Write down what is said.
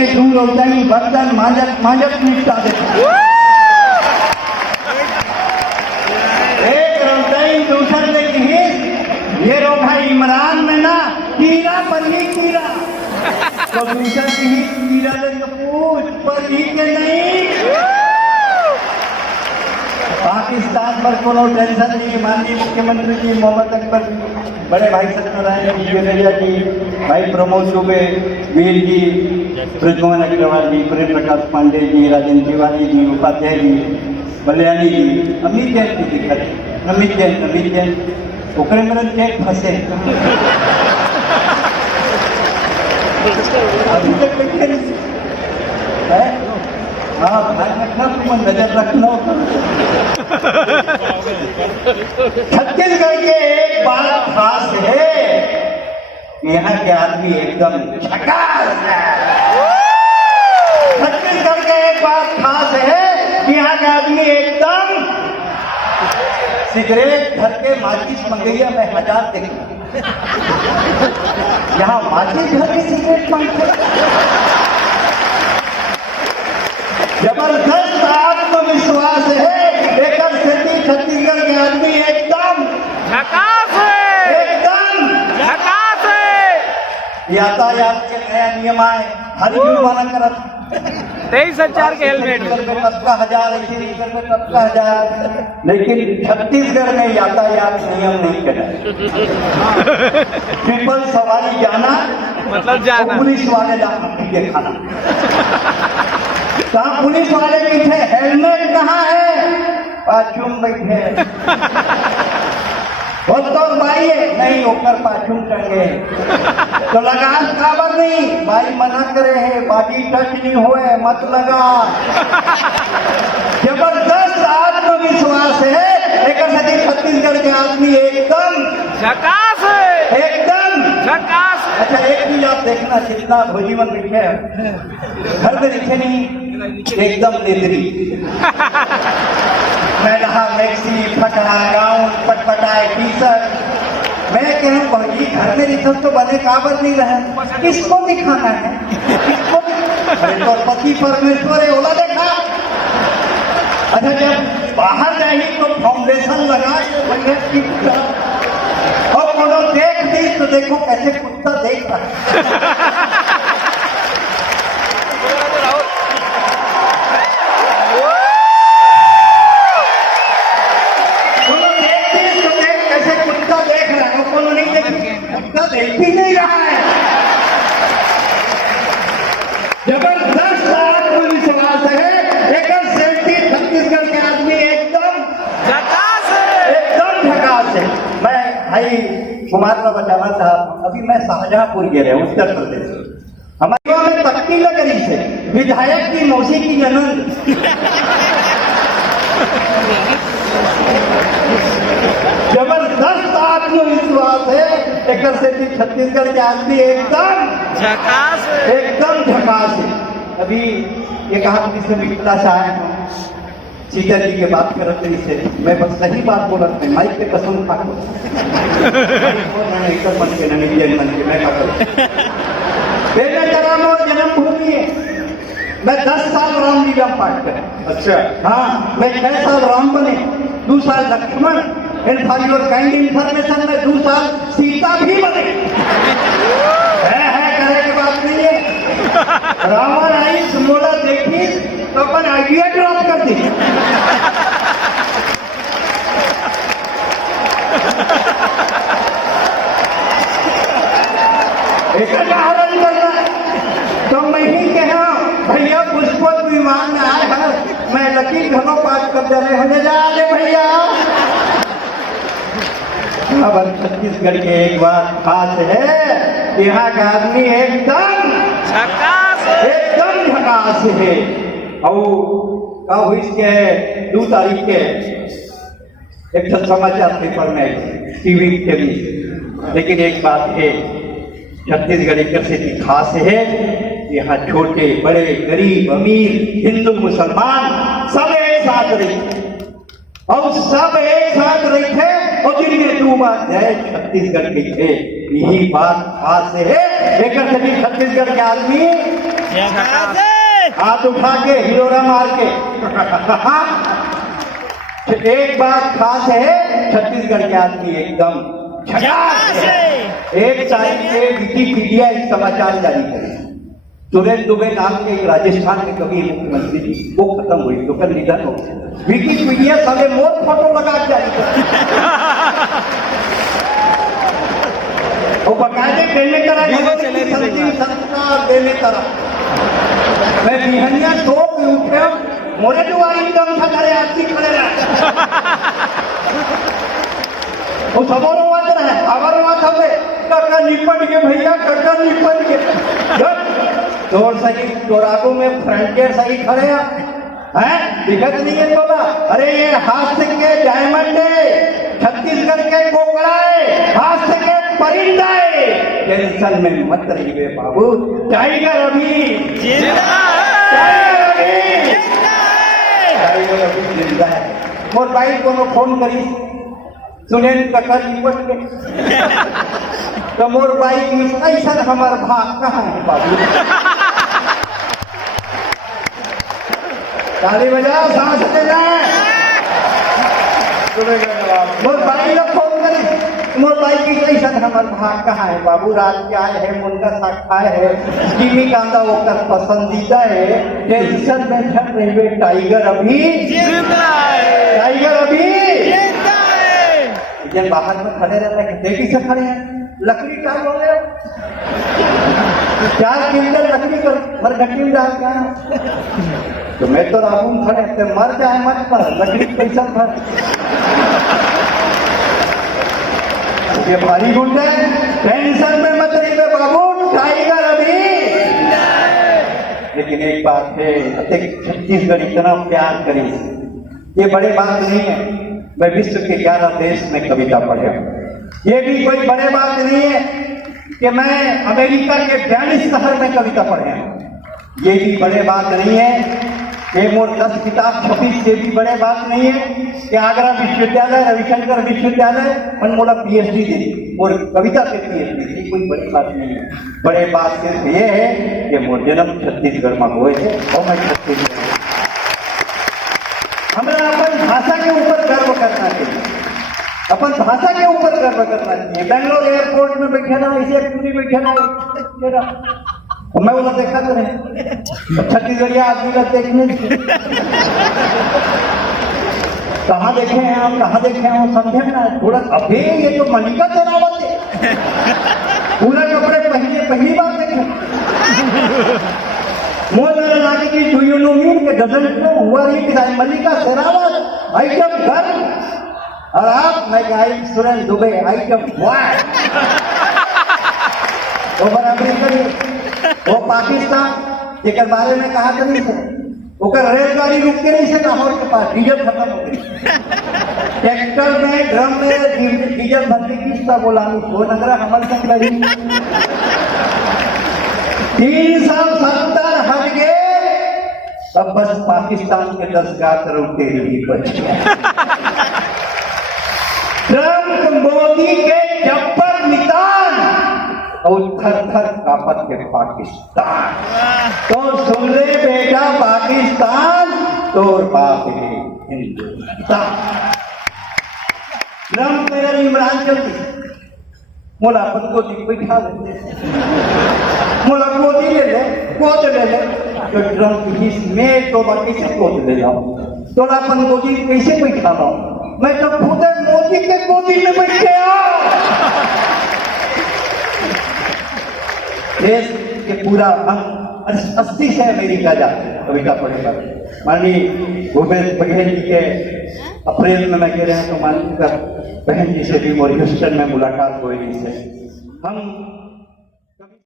के दूर होता ही बर्तन मांजक निपटा देता। एक रोताई दूसर लेकिन ये रोका इमरान में ना कीड़ा पर ही कीड़ा, तो दूसर की ही कीड़ा लेके पूछ पर ही के नहीं। पाकिस्तान पर कोनो टेंशन नहीं। माननीय मुख्यमंत्री जी मोहम्मद अकबर, बड़े भाई सत्यनारायण जी, जी भाई प्रमोद दुबे, वीर जी, ब्रजमोहन अग्रवाल जी, प्रेम प्रकाश पांडे जी, राजेंद्र तिवारी जी, उपाध्याय जी, बलियानी जी, अमित जैन की दिक्कत, अमित जैन ओकरे मेरे चेक फंसे अभी तक बैठे नहीं है। हाँ ध्यान रखना, तुम नजर रखना। छत्तीसगढ़ के एक बात खास है, यहाँ के आदमी एकदम झकास है। छत्तीसगढ़ के एक बात खास है, यहाँ के आदमी एकदम सिगरेट घर के माचिस मंगैया में 1000 देखा। यहाँ माचिस घर की सिगरेट मांगते, जबरदस्त आत्मविश्वास है। एक स्थिति छत्तीसगढ़ के आदमी एकदम झकास है, एकदम झकास है। यातायात के नया नियम आए, हर जुर्माना करत 23,000 के हेलमेट, 10,000 10,000, लेकिन छत्तीसगढ़ में यातायात नियम नहीं करा। ट्रिपल सवारी जाना मतलब जाना, पुलिस वाले जाना खाना। कहाँ पुलिस वाले बैठे, हेलमेट कहाँ है, पाछूम बैठे। तो भाई नहीं होकर पाछूम टंगे, तो लगान काबर नहीं, भाई मना करे है, बाकी टच नहीं हुए मत लगा। जबरदस्त आत्मविश्वास है। एक छत्तीसगढ़ के आदमी एकदम झकास है, एकदम झकास। अच्छा एक चीज आप देखना, जितना भोजीवन लिखे घर में लिखे नहीं, एकदम लेदरी। मैं रहा मैक्सी, फटा गाउन, पटपटाए टी शर्ट। मैं कहूँ भाई घर में रिश्वत तो बने काबर नहीं रहे, किसको दिखाना है, किसको तो पति परमेश्वर है ओला देखा। अच्छा जब बाहर जाएगी तो फाउंडेशन लगा और कोनो देख दी तो देखो कैसे कुत्ता देख रहा है। देख भी नहीं रहा है। जबरदस्त आत्मविश्वास है। एक सेफ्टी छत्तीसगढ़ के आदमी एकदम झकास है, एकदम झकास है। मैं भाई कुमार का बचाना साहब, अभी मैं शाहजहांपुर गए उत्तर प्रदेश, हमारे गाँव में तक्की नगरी से विधायक की मौसी की ननद जबरदस्त आत्मविश्वास है। एक छत्तीसगढ़ के आदमी एकदम झकास है, एकदम झकास है। अभी ये कहा से मिथिला से आए हैं, सीता जी के बात करते से मैं बस सही बात बोला था, माइक पे कसम खा को मन के नहीं मन के मैं बेटा जन्म जन्मभूमि है। मैं 10 साल रामलीला पाठ करें। अच्छा हाँ, मैं 6 साल राम बने, 2 साल Lakshman, in for your kind information में 2 साल सीता भी बने। है करे की बात नहीं है। रावण आई सुमोला देखी तो अपन आइडिया ड्रॉप कर दी। एक हरण करना तो मैं ही कहा भैया पुष्पक विमान में आए हैं, मैं लकी घरों पाठ कर दे रहे होने जा रहे भैया। अब छत्तीसगढ़ के एक बात खास है, यहाँ का आदमी एकदम झकास, एकदम झकास है। और कब इसके 2 तारीख के एक समाचार पेपर में टीवी के भी, लेकिन एक बात है छत्तीसगढ़ एक से खास है, यहाँ छोटे बड़े गरीब अमीर हिंदू मुसलमान सब एक साथ रहते और सब एक साथ रहते और जिनमें 2 बात है छत्तीसगढ़ के थे। यही बात खास है। एक छत्तीसगढ़ के आदमी झकास हाथ उठा के हिलोरा मार के एक बात खास है, छत्तीसगढ़ के आदमी एकदम झकास है। एक तारीख से विकिपीडिया एक समाचार जारी करे, सुरेश दुबे नाम के एक राजस्थान के कवि मुख्यमंत्री जी, वो खत्म हुई, तो कल निधन हो। विकिपीडिया साले मोर फोटो लगा के जारी करे और बकायदे देने तरह देने तरह मैं बिहनिया सो के उठे मोरे दुआरी कम था करे आरती खड़े रहा वो सबोरो वात रहे आवर वात हवे काका निपट के भैया काका निपट के तोर सही तोरागो में फ्रंटियर सही खड़े हैं दिखत नहीं है तोला। अरे ये हाथ के डायमंड है, छत्तीसगढ़ के कोकड़ा है, हाथ के परिंदा है। टेंशन में मत रहिए बाबू, टाइगर अभी जिंदा है। मोर भाई को फोन करी सुने कका निपट के तो मोर भाई ऐसा हमार भाग कहाँ है बाबू। ताली बजा सांस लेना मोर भाई लोग फोन करी मोर भाई की कैसा हमार भाग कहाँ है बाबू। रात के आए है, मुनगा साग खाए है, कीमी कांदा होकर पसंदीदा है। टेंशन में छट रही टाइगर अभी जिंदा है, टाइगर अभी जिंदा है। जब बाहर में खड़े रहते हैं देखी से खड़े हैं, लकड़ी का बोले 4 क्विंटल लकड़ी कर मरघटी में डाल क्या तो मैं तो राबून खड़े थे, मर जाए मत पर लकड़ी पैसा भर ये भारी गुंड है। टेंशन में मत रहिए बाबू, टाइगर अभी। लेकिन एक बात है, छत्तीसगढ़ इतना प्यार करी, ये बड़े बात नहीं है। मैं विश्व के 11 देश में कविता पढ़े, ये भी कोई बड़े बात नहीं है कि मैं अमेरिका के 42 शहर में कविता पढ़े, ये भी बड़े बात नहीं है कि मोर 10 किताब छपी, ये भी बड़े बात नहीं है कि आगरा विश्वविद्यालय, रविशंकर विश्वविद्यालय और मोला PhD दे और कविता से PhD दी, कोई बड़ी बात नहीं है। बड़े बात सिर्फ ये है कि मोर जन्म छत्तीसगढ़ में हुए थे और मैं छत्तीसगढ़ हमें अपन भाषा के ऊपर गर्व करना चाहिए, अपन भाषा के ऊपर गर्व करना चाहिए। बेंगलोर एयरपोर्ट में बैठे ना, इसे पूरी बैठे ना, मैं उन्हें देखा तो नहीं, छत्तीसगढ़िया आदमी का देखने कहाँ देखे हैं आप, कहाँ देखे हैं वो समझे ना थोड़ा। अबे ये तो मल्लिका शेरावत है, पूरा कपड़े पहली बार देखे। मोदी लागे की डू यू नो मी के डजंट नो हुआ ही कि मल्लिका शेरावत आइटम गर्ल और आप मैं गायक सुरेश दुबे आइटम बॉय। वो बराबरी करिए, वो पाकिस्तान के बारे में कहा तो नहीं थे, ओकर रेलगाड़ी रुक के नहीं से लाहौर के पास डीजल खत्म हो गई, ट्रैक्टर में ड्रम में डीजल भरती किसका बोलानी वो नगरा हमल संग लगी 370 हट गए, तब बस पाकिस्तान के 10 करोड़ के लिए बच गया। ट्रंप मोदी के जब्बर नितान और थर थर कापत के पाकिस्तान। तो सुन ले बेटा पाकिस्तान, तोर बाप है हिंदुस्तान। ट्रंप मेरा इमरान जल्दी मोला अपन को बैठा ले, मोला गोदी ले ले, गोद ले ले। तो ट्रंप में तो बाकी से गोद ले जाओ, तोला अपन गोदी कैसे बैठा रहा, मैं तो खुद मोदी के गोदी में बैठ गया। देश के पूरा 80 से अमेरिका जाते कविता पढ़ेगा। माननीय भूपेश बघेल जी के अप्रैल में मैं कह रहे हैं तो माननीय बहन जी से भी ह्यूस्टन में मुलाकात हुई, से हम